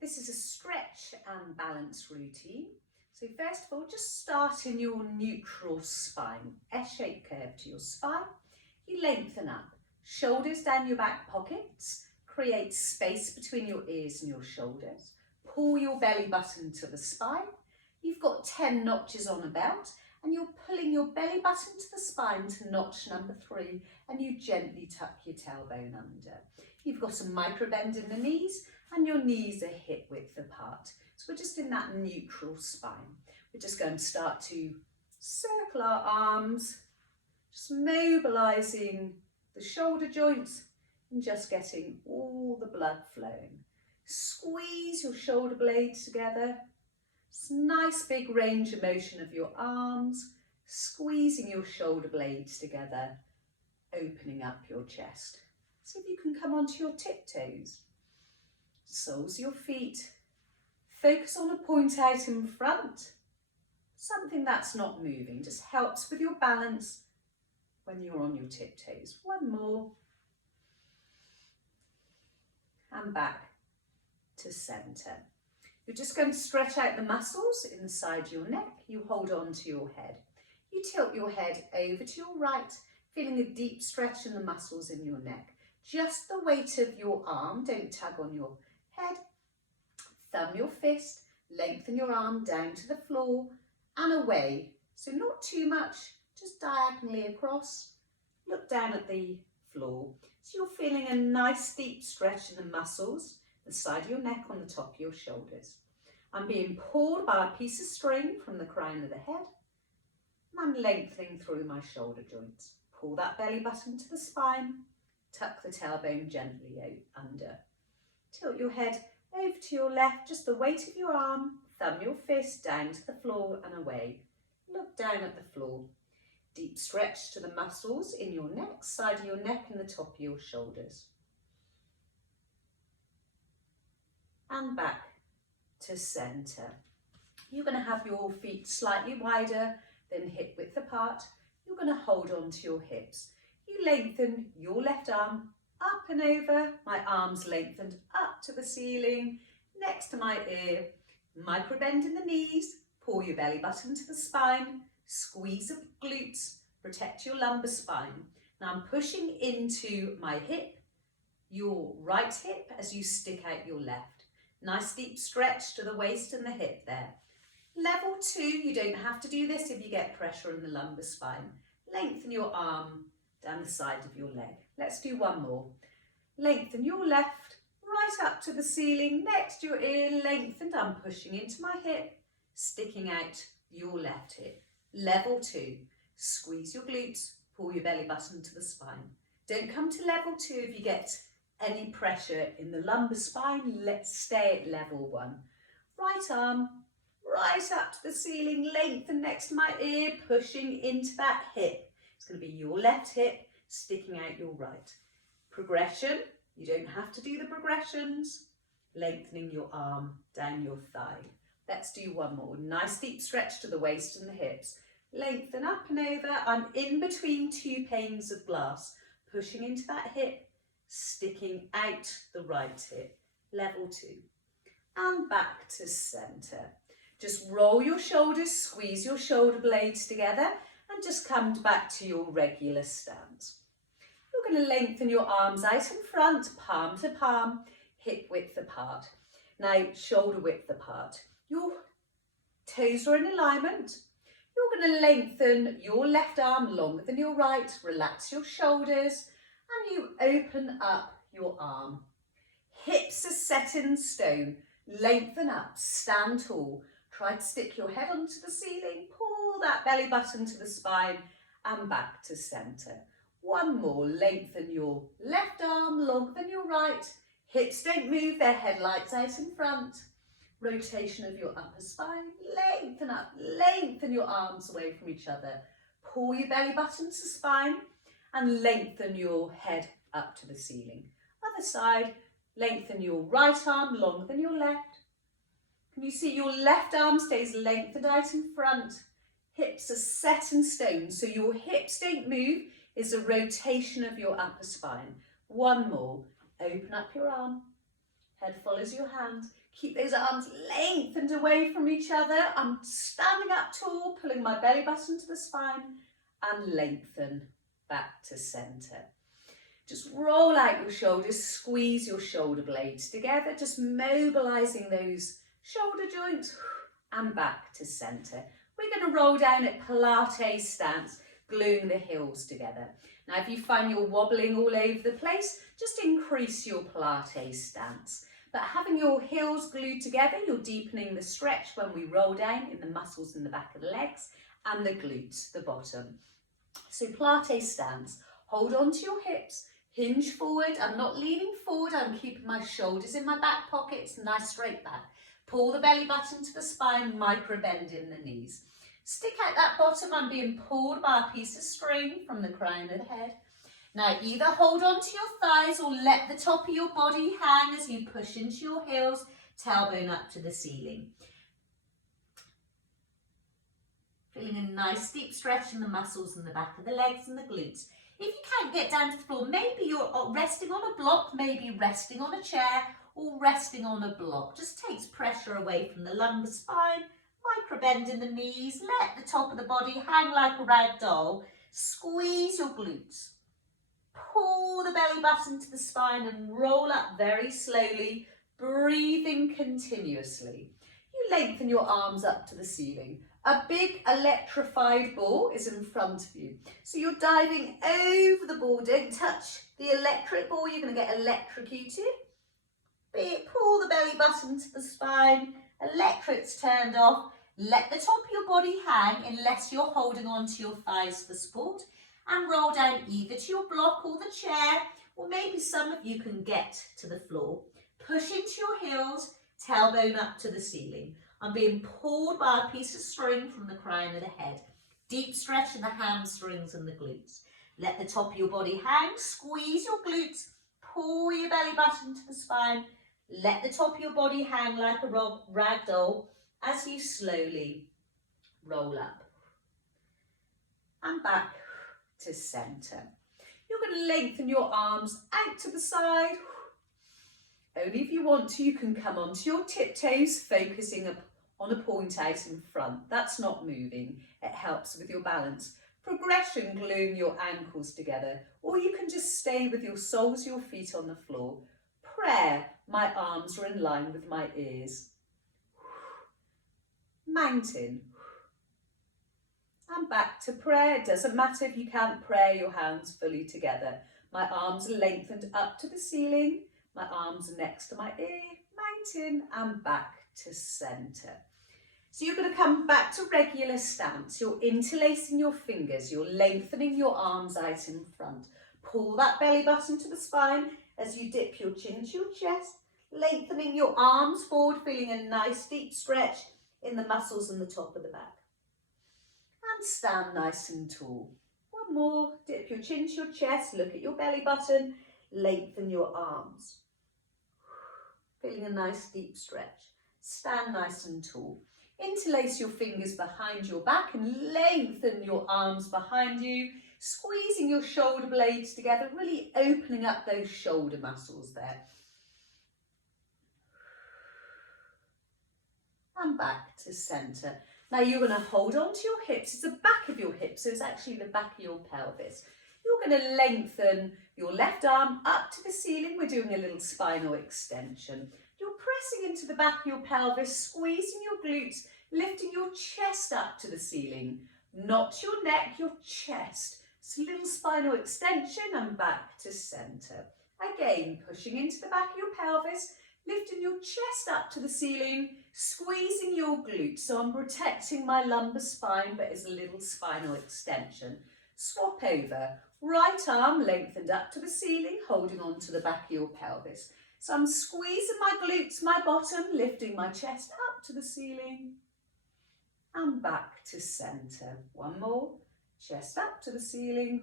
This is a stretch and balance routine. So first of all, just start in your neutral spine, S-shaped curve to your spine. You lengthen up, shoulders down your back pockets, create space between your ears and your shoulders. Pull your belly button to the spine. You've got 10 notches on a belt and you're pulling your belly button to the spine to notch number 3 and you gently tuck your tailbone under. You've got a micro bend in the knees and your knees are hip width apart. So we're just in that neutral spine. We're just going to start to circle our arms, just mobilising the shoulder joints and just getting all the blood flowing. Squeeze your shoulder blades together. It's nice big range of motion of your arms, squeezing your shoulder blades together, opening up your chest. See if you can come onto your tiptoes. Soles of your feet. Focus on a point out in front. Something that's not moving, just helps with your balance when you're on your tiptoes. One more. And back to centre. You're just going to stretch out the muscles in the side of your neck. You hold on to your head. You tilt your head over to your right, feeling a deep stretch in the muscles in your neck. Just the weight of your arm, don't tug on your head. Thumb your fist, lengthen your arm down to the floor and away. So not too much, just diagonally across. Look down at the floor. So you're feeling a nice deep stretch in the muscles, the side of your neck on the top of your shoulders. I'm being pulled by a piece of string from the crown of the head and I'm lengthening through my shoulder joints. Pull that belly button to the spine, tuck the tailbone gently out under. Tilt your head over to your left, just the weight of your arm, thumb your fist down to the floor and away. Look down at the floor. Deep stretch to the muscles in your neck, side of your neck and the top of your shoulders. And back to centre. You're going to have your feet slightly wider than hip width apart. You're going to hold on to your hips. You lengthen your left arm up and over, my arms lengthened up to the ceiling, next to my ear, micro bend in the knees, pull your belly button to the spine, squeeze the glutes, protect your lumbar spine. Now I'm pushing into my hip, your right hip as you stick out your left. Nice deep stretch to the waist and the hip there. Level 2, you don't have to do this if you get pressure in the lumbar spine. Lengthen your arm down the side of your leg. Let's do one more. Lengthen your left, right up to the ceiling, next to your ear, lengthened. I'm pushing into my hip, sticking out your left hip. Level 2, squeeze your glutes, pull your belly button to the spine. Don't come to level 2 if you get any pressure in the lumbar spine. Let's stay at level 1. Right arm, right up to the ceiling, lengthen next to my ear, pushing into that hip. It's going to be your left hip sticking out your right. Progression, you don't have to do the progressions. Lengthening your arm down your thigh. Let's do one more. Nice deep stretch to the waist and the hips. Lengthen up and over. I'm in between 2 panes of glass. Pushing into that hip, sticking out the right hip. Level 2. And back to centre. Just roll your shoulders, squeeze your shoulder blades together and just come back to your regular stance. You're going to lengthen your arms out in front, palm to palm, hip width apart. Now shoulder width apart. Your toes are in alignment. You're going to lengthen your left arm longer than your right, relax your shoulders and you open up your arm. Hips are set in stone, lengthen up, stand tall. Try to stick your head onto the ceiling, pull that belly button to the spine and back to centre. One more, lengthen your left arm longer than your right. Hips don't move, their headlights out in front. Rotation of your upper spine, lengthen up, lengthen your arms away from each other. Pull your belly button to spine and lengthen your head up to the ceiling. Other side, lengthen your right arm longer than your left. Can you see your left arm stays lengthened out in front? Hips are set in stone, so your hips don't move. It's a rotation of your upper spine. One more. Open up your arm. Head follows your hand. Keep those arms lengthened away from each other. I'm standing up tall, pulling my belly button to the spine and lengthen back to centre. Just roll out your shoulders, squeeze your shoulder blades together, just mobilising those shoulder joints and back to centre. We're going to roll down at Pilates stance, gluing the heels together. Now, if you find you're wobbling all over the place, just increase your Pilates stance. But having your heels glued together, you're deepening the stretch when we roll down in the muscles in the back of the legs and the glutes, the bottom. So Pilates stance, hold on to your hips, hinge forward. I'm not leaning forward, I'm keeping my shoulders in my back pockets, nice straight back. Pull the belly button to the spine, micro bend in the knees. Stick out that bottom, I'm being pulled by a piece of string from the crown of the head. Now either hold on to your thighs or let the top of your body hang as you push into your heels, tailbone up to the ceiling. Feeling a nice deep stretch in the muscles in the back of the legs and the glutes. If you can't get down to the floor, maybe you're resting on a block, maybe resting on a chair or resting on a block. Just takes pressure away from the lumbar spine, micro bend in the knees, let the top of the body hang like a rag doll, squeeze your glutes. Pull the belly button to the spine and roll up very slowly, breathing continuously. You lengthen your arms up to the ceiling. A big electrified ball is in front of you. So you're diving over the ball. Don't touch the electric ball, you're going to get electrocuted. Pull the belly button to the spine, electric's turned off. Let the top of your body hang unless you're holding on to your thighs for support. And roll down either to your block or the chair, or maybe some of you can get to the floor. Push into your heels, tailbone up to the ceiling. I'm being pulled by a piece of string from the crown of the head. Deep stretch in the hamstrings and the glutes. Let the top of your body hang, squeeze your glutes, pull your belly button to the spine. Let the top of your body hang like a rag doll as you slowly roll up and back to centre. You're going to lengthen your arms out to the side. Only if you want to, you can come onto your tiptoes, focusing on a point out in front. That's not moving. It helps with your balance. Progression, gluing your ankles together, or you can just stay with your soles, your feet on the floor. Prayer, my arms are in line with my ears. Mountain. And back to prayer. It doesn't matter if you can't pray your hands fully together. My arms are lengthened up to the ceiling. My arms are next to my ear. Mountain and back to centre. So you're going to come back to regular stance. You're interlacing your fingers. You're lengthening your arms out in front. Pull that belly button to the spine as you dip your chin to your chest. Lengthening your arms forward, feeling a nice deep stretch in the muscles in the top of the back. And stand nice and tall. One more, dip your chin to your chest, look at your belly button, lengthen your arms. Feeling a nice deep stretch. Stand nice and tall. Interlace your fingers behind your back and lengthen your arms behind you, squeezing your shoulder blades together, really opening up those shoulder muscles there. And back to centre. Now you're going to hold on to your hips. It's the back of your hips, so it's actually the back of your pelvis. You're going to lengthen your left arm up to the ceiling. We're doing a little spinal extension. You're pressing into the back of your pelvis, squeezing your glutes, lifting your chest up to the ceiling. Not your neck, your chest. So a little spinal extension and back to centre. Again, pushing into the back of your pelvis, lifting your chest up to the ceiling, squeezing your glutes. So I'm protecting my lumbar spine, but it's a little spinal extension. Swap over. Right arm lengthened up to the ceiling, holding on to the back of your pelvis. So I'm squeezing my glutes, my bottom, lifting my chest up to the ceiling and back to centre. One more. Chest up to the ceiling.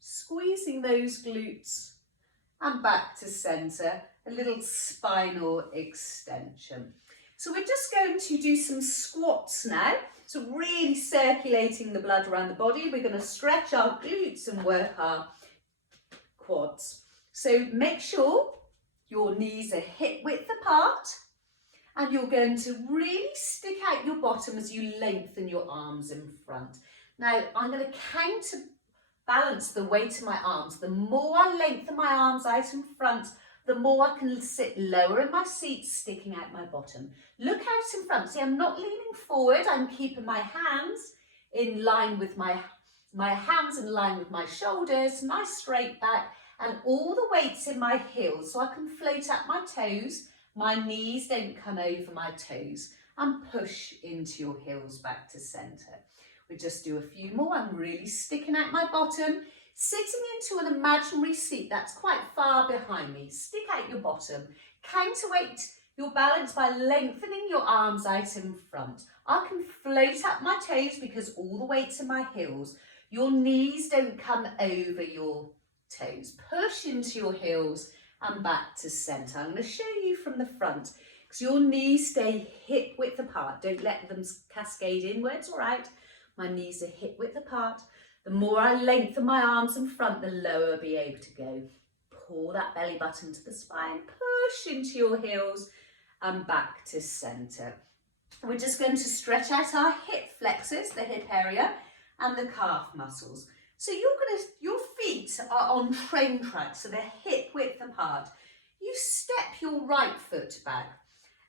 Squeezing those glutes and back to centre. A little spinal extension. So we're just going to do some squats now. So really circulating the blood around the body. We're going to stretch our glutes and work our quads. So make sure Your knees are hip width apart, and you're going to really stick out your bottom as you lengthen your arms in front. Now, I'm going to counterbalance the weight of my arms. The more I lengthen my arms out in front, the more I can sit lower in my seat, sticking out my bottom. Look out in front. See, I'm not leaning forward. I'm keeping my hands in line with my hands in line with my shoulders, nice straight back, and all the weight's in my heels, so I can float up my toes. My knees don't come over my toes, and push into your heels back to centre. We'll just do a few more. I'm really sticking out my bottom, sitting into an imaginary seat that's quite far behind me. Stick out your bottom. Counterweight your balance by lengthening your arms out in front. I can float up my toes because all the weight's in my heels. Your knees don't come over your toes. Push into your heels and back to centre. I'm going to show you from the front because your knees stay hip width apart. Don't let them cascade inwards or out. My knees are hip width apart. The more I lengthen my arms in front, the lower I'll be able to go. Pull that belly button to the spine. Push into your heels and back to centre. We're just going to stretch out our hip flexors, the hip area, and the calf muscles. So your feet are on train tracks, so they're hip width apart. You step your right foot back.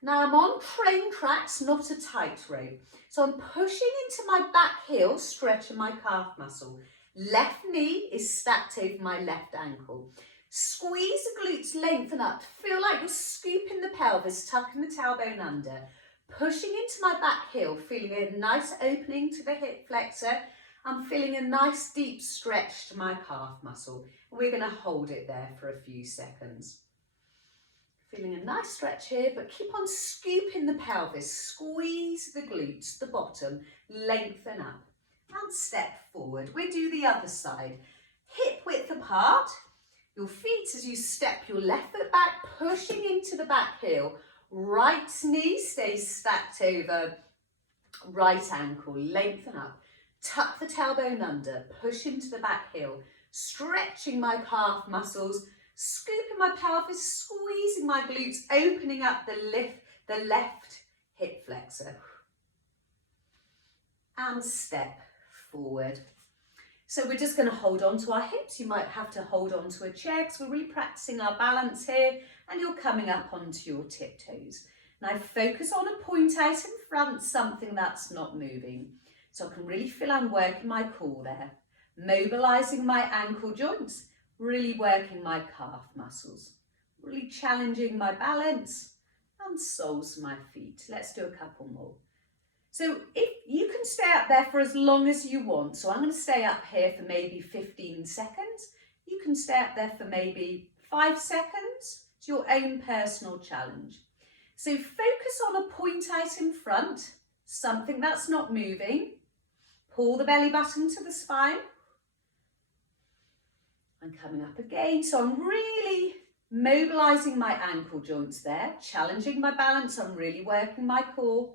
Now I'm on train tracks, not a tightrope. So I'm pushing into my back heel, stretching my calf muscle. Left knee is stacked over my left ankle. Squeeze the glutes, lengthen up. Feel like you're scooping the pelvis, tucking the tailbone under. Pushing into my back heel, feeling a nice opening to the hip flexor. I'm feeling a nice deep stretch to my calf muscle. We're going to hold it there for a few seconds. Feeling a nice stretch here, but keep on scooping the pelvis. Squeeze the glutes, the bottom, lengthen up and step forward. We do the other side. Hip width apart. Your feet as you step your left foot back, pushing into the back heel. Right knee stays stacked over right ankle, lengthen up. Tuck the tailbone under, push into the back heel, stretching my calf muscles, scooping my pelvis, squeezing my glutes, opening up the left hip flexor. And step forward. So we're just going to hold on to our hips. You might have to hold on to a chair because we're re-practicing our balance here, and you're coming up onto your tiptoes. Now focus on a point out in front, something that's not moving. So I can really feel I'm working my core there, mobilising my ankle joints, really working my calf muscles, really challenging my balance and soles of my feet. Let's do a couple more. So if you can stay up there for as long as you want. So I'm going to stay up here for maybe 15 seconds. You can stay up there for maybe 5 seconds. It's your own personal challenge. So focus on a point out in front, something that's not moving. Pull the belly button to the spine. I'm coming up again. So I'm really mobilising my ankle joints there, challenging my balance. I'm really working my core.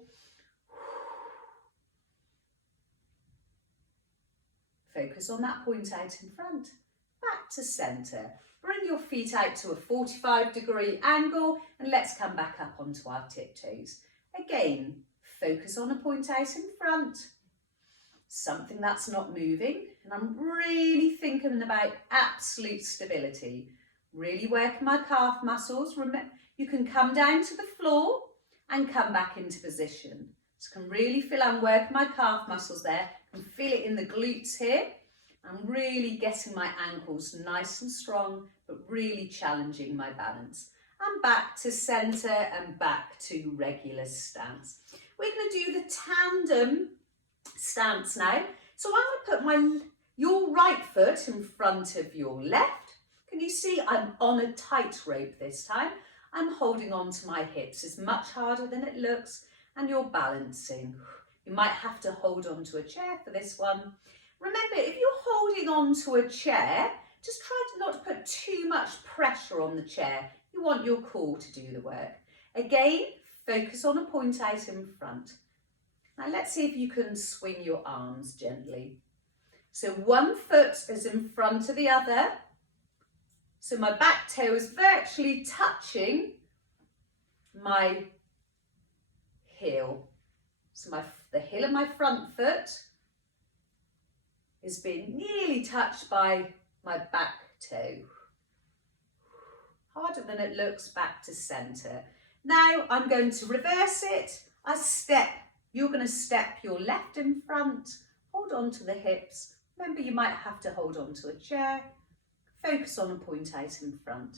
Focus on that point out in front. Back to centre. Bring your feet out to a 45-degree angle and let's come back up onto our tiptoes. Again, focus on a point out in front. Something that's not moving, and I'm really thinking about absolute stability. Really working my calf muscles. Remember, you can come down to the floor and come back into position. So I can really feel I'm working my calf muscles there. I can feel it in the glutes here. I'm really getting my ankles nice and strong, but really challenging my balance. And back to centre and back to regular stance. We're going to do the tandem stance now. So I'm going to put your right foot in front of your left. Can you see I'm on a tightrope this time? I'm holding on to my hips. It's much harder than it looks, and you're balancing. You might have to hold on to a chair for this one. Remember, if you're holding on to a chair, just try not to put too much pressure on the chair. You want your core to do the work. Again, focus on a point out in front. Now let's see if you can swing your arms gently. So one foot is in front of the other. So my back toe is virtually touching my heel. So the heel of my front foot is being nearly touched by my back toe. Harder than it looks, back to centre. Now I'm going to reverse it. You're going to step your left in front, hold on to the hips. Remember, you might have to hold on to a chair. Focus on a point out in front.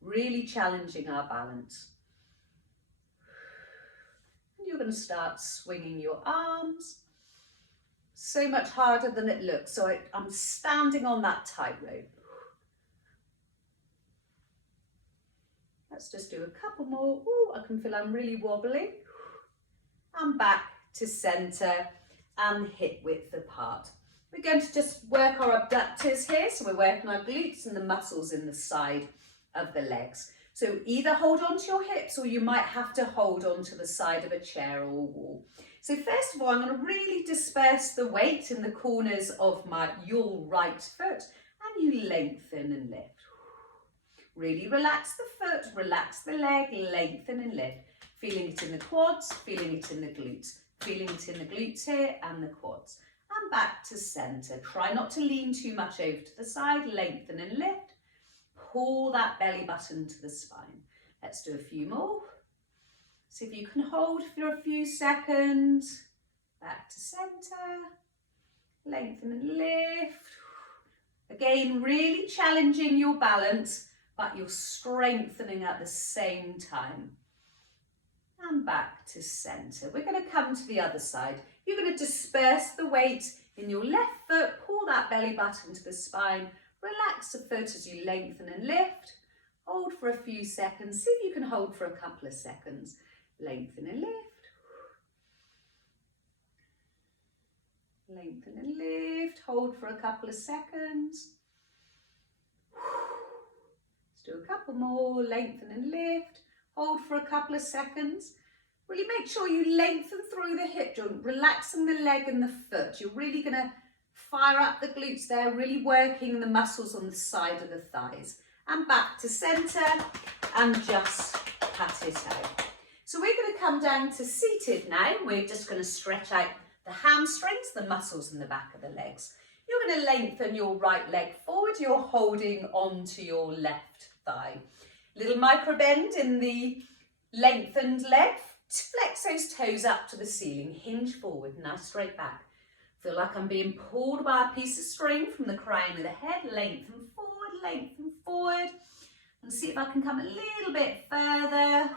Really challenging our balance. And you're going to start swinging your arms. So much harder than it looks. So I'm standing on that tightrope. Let's just do a couple more. Oh, I can feel I'm really wobbly. And back to centre and hip width apart. We're going to just work our abductors here. So we're working our glutes and the muscles in the side of the legs. So either hold on to your hips or you might have to hold on to the side of a chair or a wall. So first of all, I'm going to really disperse the weight in the corners of your right foot, and you lengthen and lift. Really relax the foot, relax the leg, lengthen and lift. Feeling it in the quads, feeling it in the glutes, feeling it in the glutes here and the quads. And back to centre. Try not to lean too much over to the side, lengthen and lift. Pull that belly button to the spine. Let's do a few more. See if you can hold for a few seconds. Back to centre. Lengthen and lift. Again, really challenging your balance, but you're strengthening at the same time. And back to centre. We're going to come to the other side. You're going to disperse the weight in your left foot, pull that belly button to the spine, relax the foot as you lengthen and lift. Hold for a few seconds. See if you can hold for a couple of seconds. Lengthen and lift. Lengthen and lift. Hold for a couple of seconds. Let's do a couple more. Lengthen and lift. Hold for a couple of seconds. Really make sure you lengthen through the hip joint, relaxing the leg and the foot. You're really going to fire up the glutes there, really working the muscles on the side of the thighs. And back to centre and just pat it out. So we're going to come down to seated now. We're just going to stretch out the hamstrings, the muscles in the back of the legs. You're going to lengthen your right leg forward. You're holding onto your left thigh. Little micro bend in the lengthened leg. Flex those toes up to the ceiling. Hinge forward, nice straight back. Feel like I'm being pulled by a piece of string from the crown of the head. Lengthen forward. And see if I can come a little bit further.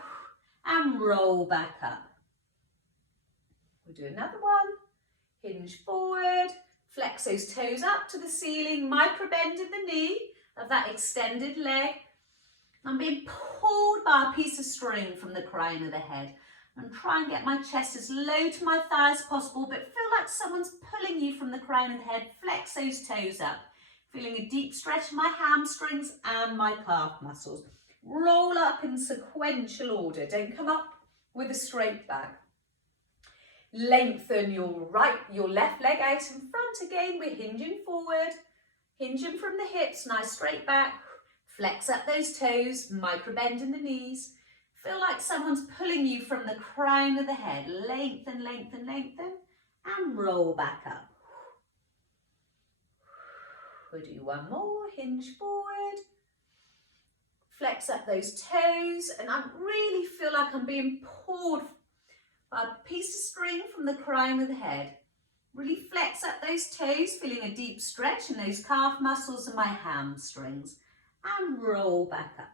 And roll back up. We'll do another one. Hinge forward. Flex those toes up to the ceiling. Micro bend in the knee of that extended leg. I'm being pulled by a piece of string from the crown of the head. And try and get my chest as low to my thigh as possible, but feel like someone's pulling you from the crown of the head. Flex those toes up. Feeling a deep stretch in my hamstrings and my calf muscles. Roll up in sequential order. Don't come up with a straight back. Lengthen your left leg out in front again. We're hinging forward. Hinging from the hips, nice straight back. Flex up those toes, micro bend in the knees. Feel like someone's pulling you from the crown of the head. Lengthen, and roll back up. We'll do one more. Hinge forward. Flex up those toes, and I really feel like I'm being pulled by a piece of string from the crown of the head. Really flex up those toes, feeling a deep stretch in those calf muscles and my hamstrings. And roll back up.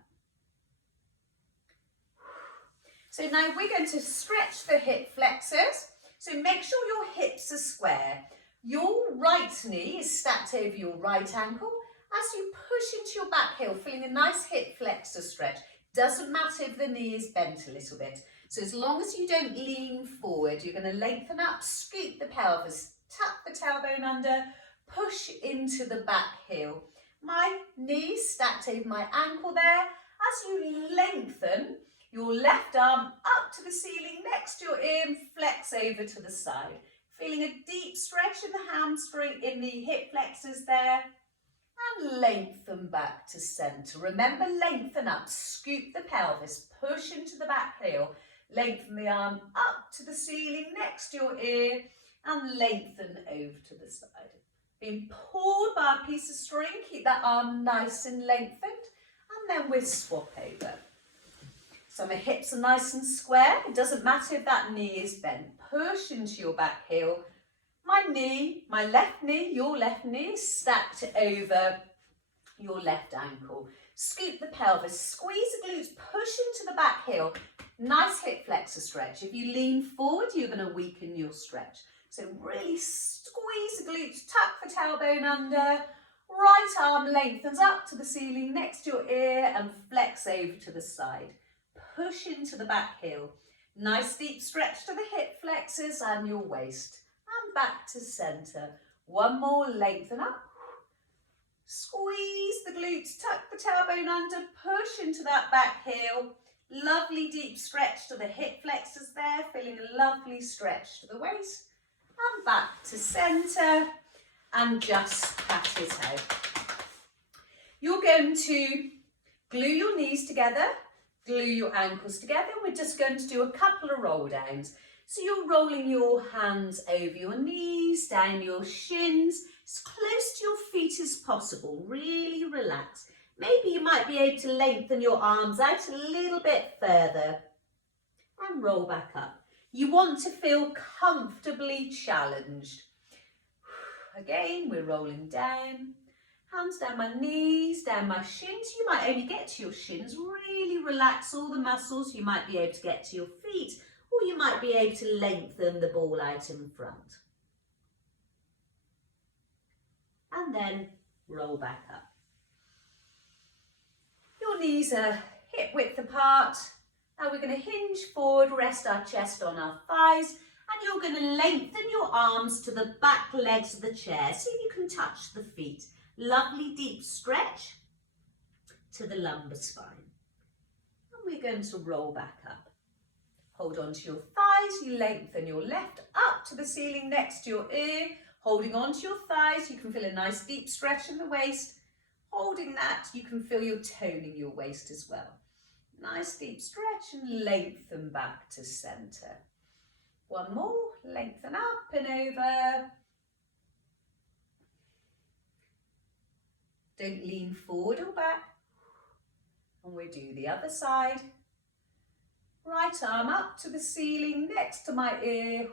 So now we're going to stretch the hip flexors. So make sure your hips are square. Your right knee is stacked over your right ankle as you push into your back heel, feeling a nice hip flexor stretch. Doesn't matter if the knee is bent a little bit. So as long as you don't lean forward, you're going to lengthen up, scoop the pelvis, tuck the tailbone under, push into the back heel. My knee stacked over my ankle there. As you lengthen your left arm up to the ceiling next to your ear and flex over to the side. Feeling a deep stretch in the hamstring, in the hip flexors there. and lengthen back to centre. Remember, lengthen up, scoop the pelvis, push into the back heel, lengthen the arm up to the ceiling next to your ear and lengthen over to the side. Being pulled by a piece of string, keep that arm nice and lengthened, and then we'll swap over. So my hips are nice and square. It doesn't matter if that knee is bent. Push into your back heel. My knee, my left knee, your left knee is stacked over your left ankle. Scoop the pelvis, squeeze the glutes, push into the back heel. Nice hip flexor stretch. If you lean forward, you're going to weaken your stretch. So really squeeze the glutes, tuck the tailbone under. Right arm lengthens up to the ceiling next to your ear and flex over to the side. Push into the back heel. Nice deep stretch to the hip flexors and your waist. And back to centre. One more, lengthen up. Squeeze the glutes, tuck the tailbone under, push into that back heel. Lovely deep stretch to the hip flexors there, feeling a lovely stretch to the waist. And back to centre and just pat it out. You're going to glue your knees together, glue your ankles together. We're just going to do a couple of roll downs. So you're rolling your hands over your knees, down your shins, as close to your feet as possible. Really relax. Maybe you might be able to lengthen your arms out a little bit further and roll back up. You want to feel comfortably challenged. Again, we're rolling down. Hands down my knees, down my shins. You might only get to your shins. Really relax all the muscles. You might be able to get to your feet, or you might be able to lengthen the ball out in front. And then roll back up. Your knees are hip width apart. Now we're going to hinge forward, rest our chest on our thighs, and you're going to lengthen your arms to the back legs of the chair so you can touch the feet. Lovely deep stretch to the lumbar spine. And we're going to roll back up. Hold on to your thighs, you lengthen your left up to the ceiling next to your ear. Holding on to your thighs, you can feel a nice deep stretch in the waist. Holding that, you can feel you're toning your waist as well. Nice deep stretch and lengthen back to centre. One more, lengthen up and over. Don't lean forward or back. And we do the other side. Right arm up to the ceiling next to my ear.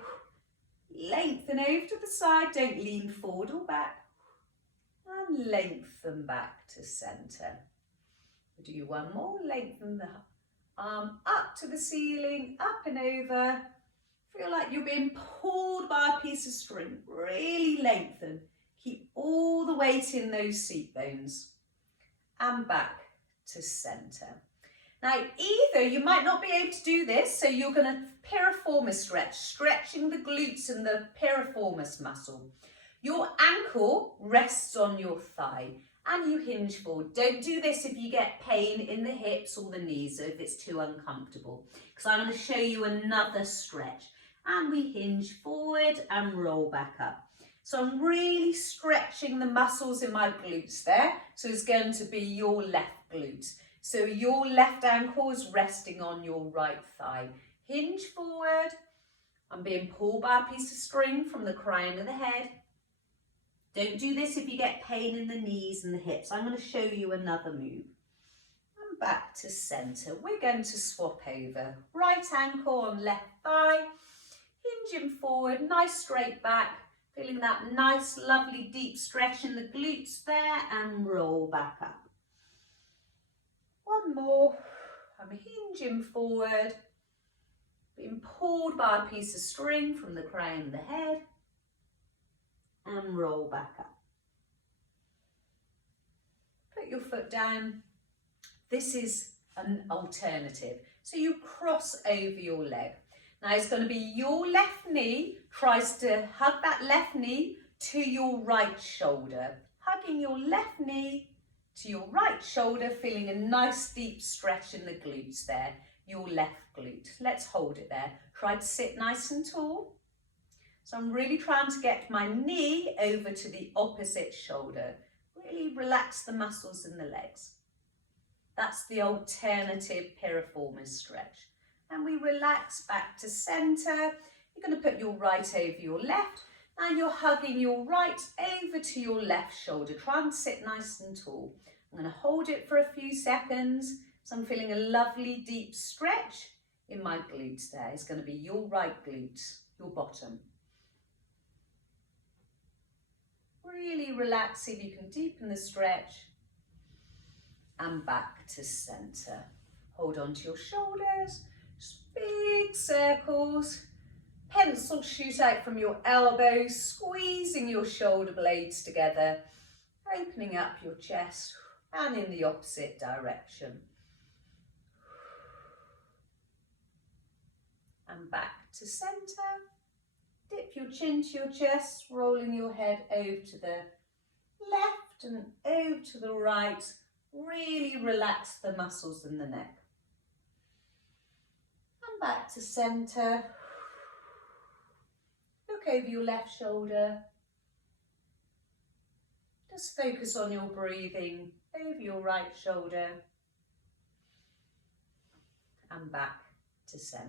Lengthen over to the side, don't lean forward or back. And lengthen back to centre. We'll do one more, lengthen the arm up to the ceiling, up and over. Feel like you're being pulled by a piece of string. Really lengthen. Keep all the weight in those seat bones. And back to centre. Now, either you might not be able to do this, so you're going to piriformis stretch, stretching the glutes and the piriformis muscle. Your ankle rests on your thigh and you hinge forward. Don't do this if you get pain in the hips or the knees, or if it's too uncomfortable, because I'm going to show you another stretch. And we hinge forward and roll back up. So I'm really stretching the muscles in my glutes there. So it's going to be your left glute. So your left ankle is resting on your right thigh. Hinge forward. I'm being pulled by a piece of string from the crown of the head. Don't do this if you get pain in the knees and the hips. I'm going to show you another move. And back to centre. We're going to swap over. Right ankle on left thigh. Hinging forward, nice straight back. Feeling that nice, lovely deep stretch in the glutes there, and roll back up. One more. I'm hinging forward, being pulled by a piece of string from the crown of the head, and roll back up. Put your foot down. This is an alternative. So you cross over your leg. Now it's going to be your left knee tries to hug that left knee to your right shoulder. Hugging your left knee to your right shoulder, feeling a nice deep stretch in the glutes there. Your left glute. Let's hold it there. Try to sit nice and tall. So I'm really trying to get my knee over to the opposite shoulder. Really relax the muscles in the legs. That's the alternative piriformis stretch. And we relax back to centre. You're going to put your right over your left. Now you're hugging your right over to your left shoulder. Try and sit nice and tall. I'm going to hold it for a few seconds. So I'm feeling a lovely deep stretch in my glutes there. It's going to be your right glute, your bottom. Really relax, see if you can deepen the stretch. And back to centre. Hold on to your shoulders, just big circles. Pencil shoot out from your elbows, squeezing your shoulder blades together, opening up your chest and in the opposite direction. And back to centre. Dip your chin to your chest, rolling your head over to the left and over to the right. Really relax the muscles in the neck. And back to centre. Look over your left shoulder. Just focus on your breathing over your right shoulder. And back to centre.